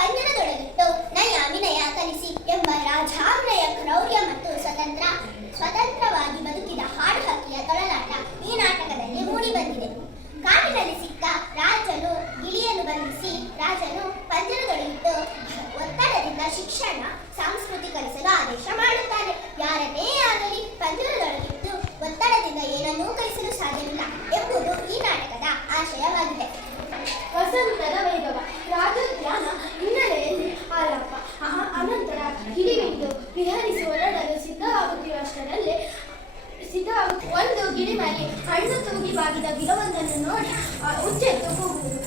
ಪಂಜರದೊಳಗಿಟ್ಟು ನಯ, ವಿನಯ ಕಲಿಸಿ ಎಂಬ ರಾಜಾಮ್ರಯ ಕ್ರೌರ್ಯ ಮತ್ತು ಸ್ವತಂತ್ರ, ಸ್ವತಂತ್ರವಾಗಿ ಬದುಕಿದ ಹಾಡು ಹಕ್ಕಿಯ ತೊಳಲಾಟ ಈ ನಾಟಕದಲ್ಲಿ ಮೂಡಿಬಂದಿದೆ. ಕಾಡಿನಲ್ಲಿ ಸಿಕ್ಕ ರಾಜನು, ಗಿಳಿಯನ್ನು ಬಂಧಿಸಿ ರಾಜನು ಪಂಜರದೊಳಗಿಟ್ಟು ಒತ್ತಡದಿಂದ ಶಿಕ್ಷಣ ಸಂಸ್ಕೃತಿ ಕಲಿಸಲು ಆದೇಶ ಮಾಡುತ್ತಾನೆ ಬಾಗಿದ ಗಿಡವೊಂದನ್ನು ನೋಡಿ ಉಚ್ಚೆತ್ತು ಕೂಗುವುದು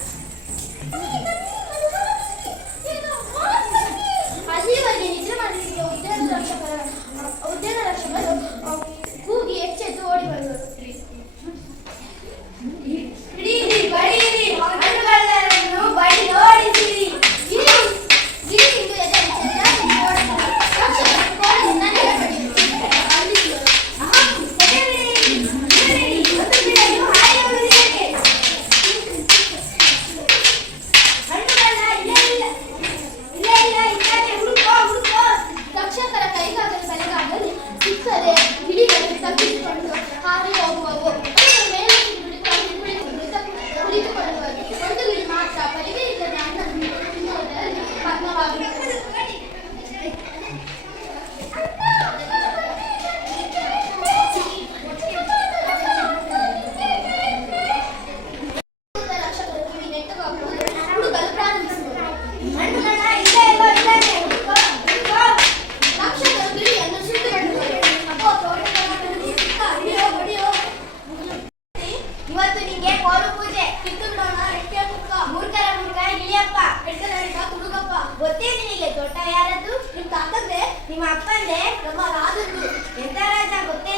ಅಪ್ಪಂದೆ ನಮ್ಮ ರಾಜದ್ದು ಎಂತ ರಾಜ ಗೊತ್ತೇ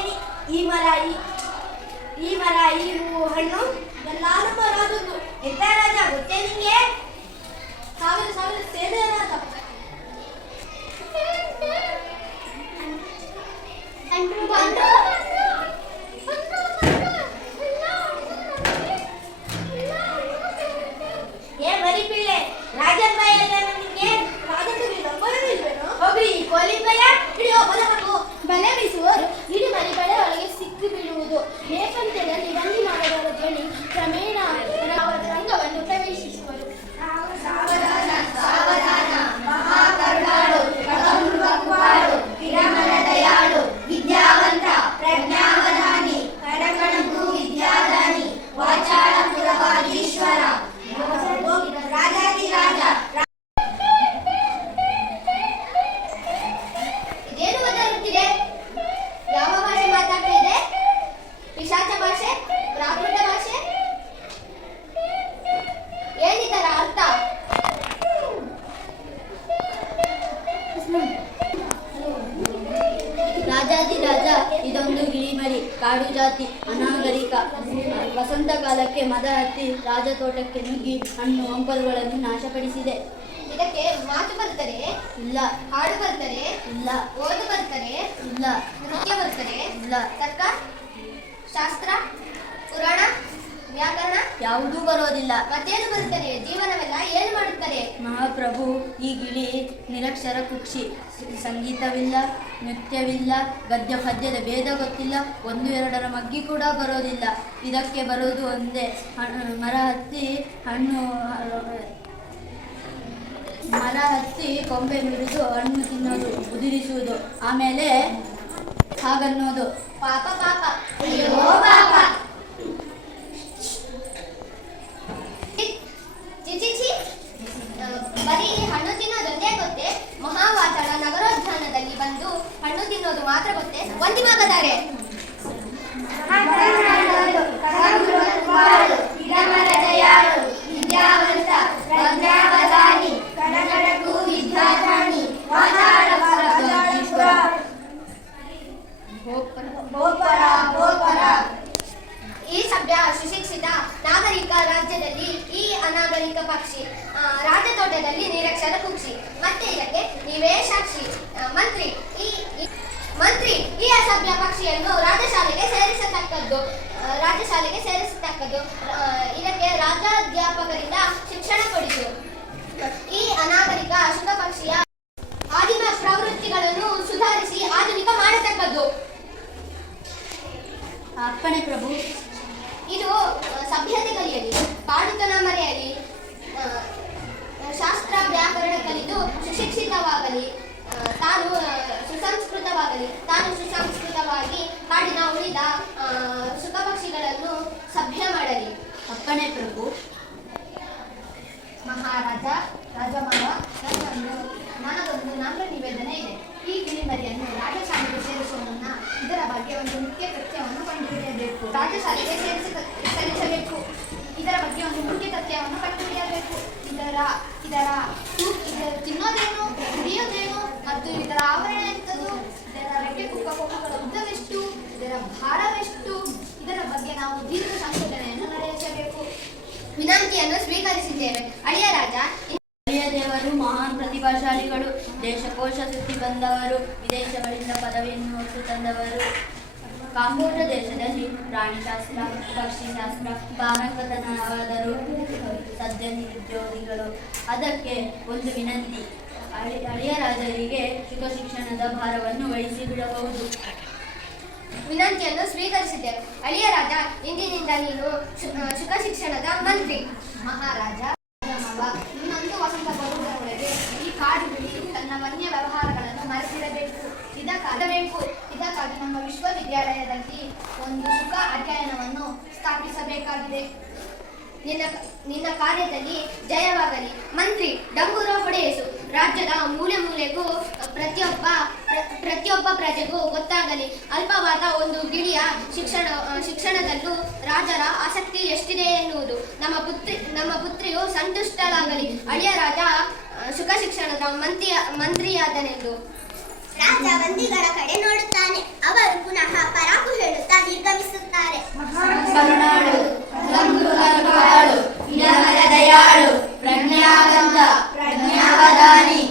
ಈ ಮರ ಈ ಮರ, ಈ ಹಣ್ಣು ಎಲ್ಲ ನಮ್ಮ ರಾಜದ್ದು ಎಂತ ರಾಜ ಗೊತ್ತೇ ನಿಂಗೆ? ಸಾವಿರ ಸಾವಿರ ಸೇನೆ ಕಾಡು ಜಾತಿ ಅನಾಗರಿಕ ವಸಂತ ಕಾಲಕ್ಕೆ ಮದ ಹತ್ತಿ ರಾಜತೋಟಕ್ಕೆ ನುಗ್ಗಿ ಹಣ್ಣು ಹಂಪಲುಗಳನ್ನು ನಾಶಪಡಿಸಿದೆ. ಇದಕ್ಕೆ ಮಾತು ಬರ್ತಾರೆ ಇಲ್ಲ. ಹಾಡು ಬರ್ತಾರೆ ಇಲ್ಲ. ಓದು ಬರ್ತಾರೆ ಇಲ್ಲ. ನೃತ್ಯ ಬರ್ತಾರೆ ಇಲ್ಲ. ತರ್ಕ? ಶಾಸ್ತ್ರ? ಪುರಾಣ? ವ್ಯಾಕರಣ? ಯಾವುದೂ ಬರೋದಿಲ್ಲ. ಮತ್ತೇನು ಬರ್ತಾರೆ ಜೀವನವೆಲ್ಲ ಮಹಾಪ್ರಭು, ಈ ಗಿಳಿ ನಿರಕ್ಷರ ಕುಕ್ಷಿ ಸಂಗೀತವಿಲ್ಲ, ನೃತ್ಯವಿಲ್ಲ, ಗದ್ಯ ಪದ್ಯದ ಭೇದ ಗೊತ್ತಿಲ್ಲ, ಒಂದು ಎರಡರ ಮಗ್ಗಿ ಕೂಡ ಬರೋದಿಲ್ಲ. ಇದಕ್ಕೆ ಬರೋದು ಒಂದೇ ಮರ ಹತ್ತಿ ಹಣ್ಣು ಮರ ಹತ್ತಿ ಕೊಂಬೆ ಮಿಡಿದು ಹಣ್ಣು ತಿನ್ನೋದು, ಉದುರಿಸುವುದು. ಆಮೇಲೆ ಹಾಗನ್ನೋದು. ಪಾಪ ಪಾಪ. ಗೋಪರ ಈ ಸಭ್ಯ ಸುಶಿಕ್ಷಿತ ನಾಗರಿಕ ರಾಜ್ಯದಲ್ಲಿ ಈ ಅನಾಗರಿಕ ಪಕ್ಷಿ ರಾಜತೋಟದಲ್ಲಿ ನಿರಕ್ಷರ ಪಕ್ಷಿ. ಮತ್ತೆ ಇದಕ್ಕೆ ನೀವೇ ಸಾಕ್ಷಿ ಮಂತ್ರಿ ಈ- ಮಂತ್ರಿ ಈ ಅಸಭ್ಯ ಪಕ್ಷಿಯನ್ನು ರಾಜ್ಯಶಾಲೆಗೆ ಸೇರಿಸತಕ್ಕದ್ದು ರಾಜ್ಯಶಾಲೆಗೆ ಸೇರಿಸತಕ್ಕದ್ದು ಇದಕ್ಕೆ ರಾಜ್ಯಾಧ್ಯಾಪಕರಿಂದ ಶಿಕ್ಷಣ ಕೊಡಿತು. ಈ ಅನಾಗರಿಕ ಅಶುಭ ಪಕ್ಷಿಯ ಆದಿಮ ಪ್ರವೃತ್ತಿಗಳನ್ನು ಸುಧಾರಿಸಿ ಆಧುನಿಕ ಮಾಡತಕ್ಕದ್ದು. ಅಪ್ಪಣೆ ಪ್ರಭು. ಇದು ಸಭ್ಯತೆ ಕಲಿಯಲಿ ಪಾಡುತನ ಮರೆಯಲಿ ಶಾಸ್ತ್ರ ವ್ಯಾಕರಣ ಕಲಿತು ಸುಶಿಕ್ಷಿತವಾಗಲಿ ತಾನು ಆಗಲಿ ತಾನು ಸುಸಂಸ್ಕೃತವಾಗಿ ಕಾಡಿನ ಉಳಿದ ಸುಖ ಪಕ್ಷಿಗಳನ್ನು ಸಭ್ಯ ಮಾಡಲಿ. ಅಪ್ಪಣೆ ಪ್ರಭು. ಮಹಾರಾಜ ರಾಜಮಾವ ನನ್ನೊಂದು ನನಗೊಂದು ನಮ್ರ ನಿವೇದನೆ ಇದೆ. ಈ ಗಿರಿಮರಿಯನ್ನು ರಾಜಶಾಲೆಗೆ ಸೇರಿಸುವ ಮುನ್ನ ಇದರ ಬಗ್ಗೆ ಒಂದು ಮುಖ್ಯ ಕೃತ್ಯವನ್ನು ಕಂಡುಹಿಡಿಯಬೇಕು. ರಾಜಶಾಲೆಗೆ ಸೇರಿಸಿ ಸಲ್ಲಿಸಬೇಕು. ಇದರ ಬಗ್ಗೆ ಒಂದು ಮುಖ್ಯ ಕೃತ್ಯವನ್ನು ಕಂಡುಹಿಡಿಯಬೇಕು. ಇದರ ಇದರ ತಿನ್ನೋದೇನು, ಕುಡಿಯೋದೇನು, ಮತ್ತು ಇದರ ಆವರಣ ಸಂಶೋಧನೆಯನ್ನು ನಡೆಸಬೇಕು. ವಿನಂತಿಯನ್ನು ಸ್ವೀಕರಿಸಿದ್ದೇವೆ. ಅಳಿಯ ರಾಜ ದೇವರು ಮಹಾನ್ ಪ್ರತಿಭಾಶಾಲಿಗಳು. ದೇಶಕೋಶ ಸುತ್ತಿ ಬಂದವರು, ವಿದೇಶಗಳಿಂದ ಪದವಿಯನ್ನು ಹೊತ್ತು ತಂದವರು. ಕಾಂಬೋಜ ದೇಶದಲ್ಲಿ ಪ್ರಾಣಿಶಾಸ್ತ್ರ, ಪಕ್ಷಿಶಾಸ್ತ್ರ ಪಾರಂಗತನವಾದರು ಸದ್ಯ ನಿರುದ್ಯೋಗಿಗಳು. ಅದಕ್ಕೆ ಒಂದು ವಿನಂತಿ. ಅಳಿ ರಾಜರಿಗೆ ಸುಖ ಶಿಕ್ಷಣದ ಭಾರವನ್ನು ವಹಿಸಿ ಬಿಡಬಹುದು. ವಿನಂತಿಯನ್ನು ಸ್ವೀಕರಿಸಿದ್ದೇವೆ ಅಳಿಯ ರಾಜ, ಇಂದಿನಿಂದ ನೀನು ಸುಖ ಶಿಕ್ಷಣದ ಮಂತ್ರಿ. ಮಹಾರಾಜ ಇನ್ನೊಂದು ವಸಂತ ಬರುವುದರೊಳಗೆ ಈ ಕಾಡು ತನ್ನ ವನ್ಯ ವ್ಯವಹಾರಗಳನ್ನು ಮರೆತಿರಬೇಕು. ಇದಕ್ಕಾಗಬೇಕು. ಇದಕ್ಕಾಗಿ ನಮ್ಮ ವಿಶ್ವವಿದ್ಯಾಲಯದಲ್ಲಿ ಒಂದು ಸುಖ ಅಧ್ಯಯನವನ್ನು ಸ್ಥಾಪಿಸಬೇಕಾಗಿದೆ. ನಿನ್ನ ನಿನ್ನ ಕಾರ್ಯದಲ್ಲಿ ಜಯವಾಗಲಿ. ಮಂತ್ರಿ ಡಂಗೂರ ಹೊಡೆಯಸು. ರಾಜ್ಯದ ಮೂಲೆ ಮೂಲೆಗೂ ಪ್ರತಿಯೊಬ್ಬ ಪ್ರ- ಪ್ರತಿಯೊಬ್ಬ ಪ್ರಜೆಗೂ ಗೊತ್ತಾಗಲಿ. ಅಲ್ಪವಾದ ಒಂದು ಗಿಳಿಯ ಶಿಕ್ಷಣ ಶಿಕ್ಷಣದಲ್ಲೂ ರಾಜರ ಆಸಕ್ತಿ ಎಷ್ಟಿದೆ ಎನ್ನುವುದು. ನಮ್ಮ ಪುತ್ರಿ ನಮ್ಮ ಪುತ್ರಿಯು ಸಂತುಷ್ಟಳಾಗಲಿ. ಅಳಿಯ ರಾಜ ಸುಖ ಶಿಕ್ಷಣದ ಮಂತ್ರಿಯ ಮಂತ್ರಿಯಾದನೆಂದು. ರಾಜ ಬಂದಿಗಳ ಕಡೆ ನೋಡುತ್ತಾನೆ. ಅವರು ಪುನಃ ಪರಾಕು ಹೇಳುತ್ತಾ ನಿರ್ಗಮಿಸುತ್ತಾರೆ ಪ್ರಜ್ಞಾವಧಾನಿ.